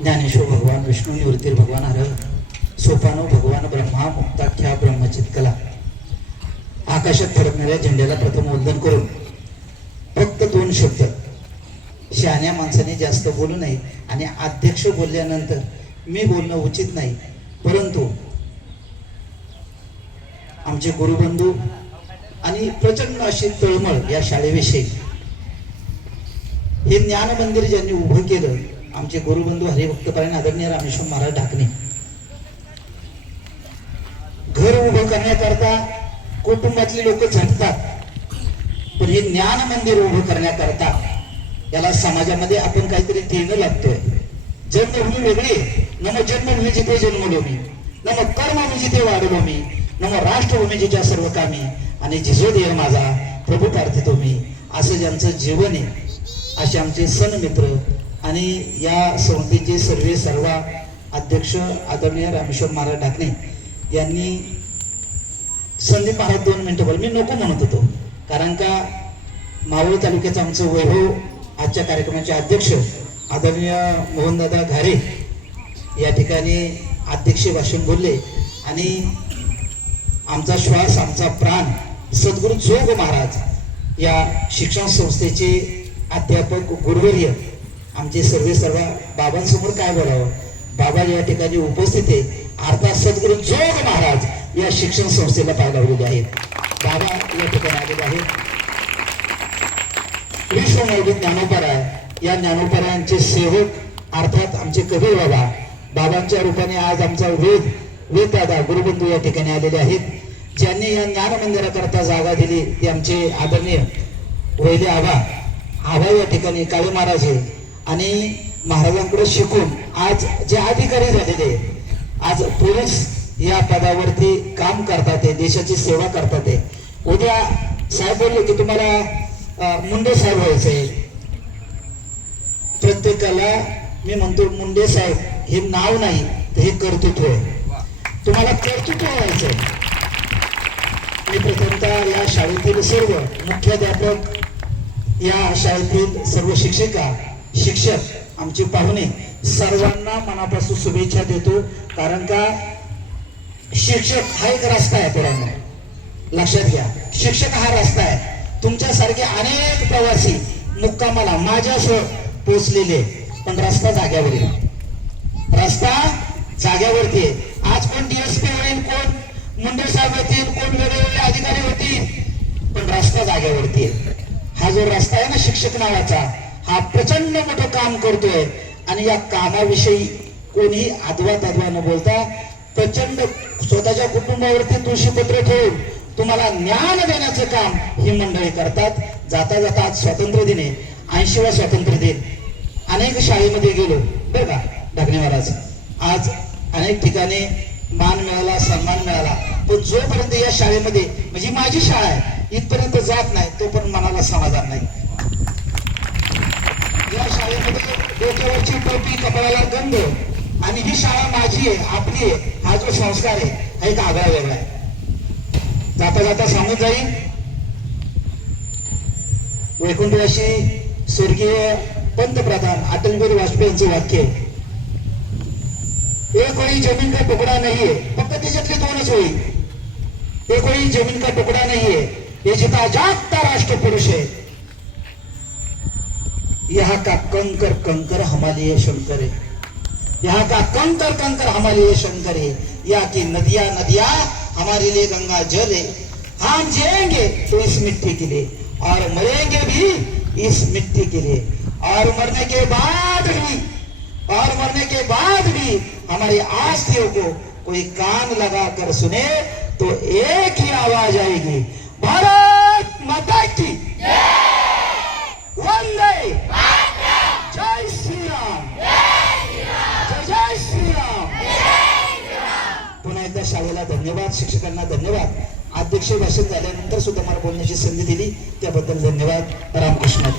ज्ञानेश्वर भगवान विष्णू निवृत्तीर भगवान हर सोपानो भगवान ब्रह्मा मुक्ताख्या ब्रह्मचित कला. आकाशात फडकणाऱ्या झेंड्याला प्रथम वंदन करून फक्त 2 शब्द. शहाण्या माणसाने जास्त बोलू नये आणि अध्यक्ष बोलल्यानंतर मी बोलणं उचित नाही, परंतु आमचे गुरुबंधू आणि प्रचंड अशी तळमळ या शाळेविषयी. हे ज्ञान मंदिर ज्यांनी उभं केलं आमचे गुरुबंधू हरिभक्तपरायण आदरणीय रामेश्वर महाराज ढाकणे. घर उभं करण्याकरता कुटुंबातली लोक झटतात, पण हे ज्ञान मंदिर उभं करण्याकरता याला समाजामध्ये आपण काहीतरी देणं लागतोय. जन्मभूमी वेगळी. नम जन्मभूमी जिथे जन्मलो मी, नम कर्मभूमी जिथे वाढलो मी, नम राष्ट्रभूमी जिच्या सर्व कामी आणि जिजो देव माझा प्रभू प्रार्थितो मी. असं ज्यांचं जीवन आहे असे आमचे सण मित्र आणि या संस्थेचे सर्व अध्यक्ष आदरणीय रामेश्वर महाराज ढाकणे यांनी संदीप महाराज 2 मिनिटं बोल. मी नको म्हणत होतो, कारण का मावळ तालुक्याचं आमचं वैभव आजच्या कार्यक्रमाचे अध्यक्ष आदरणीय मोहनदादा घारे या ठिकाणी अध्यक्ष भाषण बोलले आणि आमचा श्वास आमचा प्राण सद्गुरू जोग महाराज या शिक्षण संस्थेचे अध्यापक गुरुवर्य आमचे सर्व बाबांसमोर काय बोलावं. बाबा या ठिकाणी उपस्थित आहे, अर्थात सद्गुरू जोग महाराज या शिक्षण संस्थेला पाय लावलेले आहेत. बाबा या ठिकाणी आलेले आहेत. विश्वमौली ज्ञानोपराय या ज्ञानोपरायांचे सेवक अर्थात आमचे कबीर बाबा. बाबांच्या रूपाने आज आमचा वेद दादा गुरुबंधू या ठिकाणी आलेले आहेत. ज्यांनी या ज्ञान मंदिराकरता जागा दिली ते आमचे आदरणीय वैले आबा या ठिकाणी काळे महाराज आहे. आणि महाराजांकडे शिकून आज जे अधिकारी झालेले आज पोलीस या पदावरती काम करतात, देशाची सेवा करतात. उद्या साहेब बोलले की तुम्हाला मुंडे साहेब व्हायचंय. प्रत्येकाला मी म्हणतो मुंडे साहेब हे नाव नाही तर हे कर्तृत्व आहे. तुम्हाला कर्तृत्व व्हायचंय. मी प्रथमतः या शाळेतील सर्व मुख्याध्यापक, या शाळेतील सर्व शिक्षिका, शिक्षक, आमचे पाहुणे सर्वांना मनापासून शुभेच्छा देतो. कारण का शिक्षक हा एक रस्ता आहे. पोरांनो लक्षात घ्या, शिक्षक हा रस्ता आहे. तुमच्यासारखे अनेक प्रवासी मुक्कामाला माझ्यासह पोहोचलेले, पण रस्ता जाग्यावर आहे. रस्ता जाग्यावरती आहे. आज कोण DSP होईल, कोण मुंडे साहेब होतील, कोण वेगवेगळे अधिकारी होतील, पण रस्ता जाग्यावरती आहे. हा जो रस्ता आहे ना शिक्षक नावाचा, हा प्रचंड मोठं काम करतोय. आणि या कामाविषयी कोणीही अद्वा न बोलता प्रचंड स्वतःच्या कुटुंबावरती तुळशीपत्र ठेवून तुम्हाला ज्ञान देण्याचं काम ही मंडळी करतात. जाता जाता आज स्वातंत्र्य दिन आहे, 80वा स्वातंत्र्य दिन. अनेक शाळेमध्ये गेलो बरं का ढाकणे महाराज. आज अनेक ठिकाणी मान मिळाला, सन्मान मिळाला, पण जोपर्यंत या शाळेमध्ये म्हणजे माझी शाळा आहे इथपर्यंत जात नाही तोपर्यंत मनाला समाधान नाही. या शाळेमध्ये डोक्यावरची टोपी, कपाळाला गंध आणि ही शाळा माझी आहे, आपली आहे, हा जो संस्कार आहे हा एक आगळा वेगळा आहे. जाता जाता सांगून जाईल वैकुंठवासी स्वर्गीय पंतप्रधान अटल बिहारी वाजपेयी यांचे वाक्य, एक कोई जमीन का टुकड़ा नहीं है, फक्त त्याच्यातले 2च होईल. एक कोई जमीन का टुकड़ा नहीं है, ये जितना जागता राष्ट्र पुरुष है. यहाँ का कंकर कंकर हमारे लिए शंकर है, यहाँ का कंकर कंकर हमारे लिए शंकर है. यहाँ की नदियां नदियां हमारे लिए गंगा जल है. हम जिएंगे तो इस मिट्टी के लिए और मरेंगे भी इस मिट्टी के लिए. और मरने के बाद भी हमारी आस्तियों को कोई कान लगा कर सुने तो एक ही आवाज आएगी, भारत माता की वंदे जय श्री राम, जय श्री राम. पुन्हा एकदा शाळेला धन्यवाद, शिक्षकांना धन्यवाद. अध्यक्ष भाषण झाल्यानंतर सुद्धा मला बोलण्याची संधी दिली त्याबद्दल धन्यवाद. रामकृष्ण.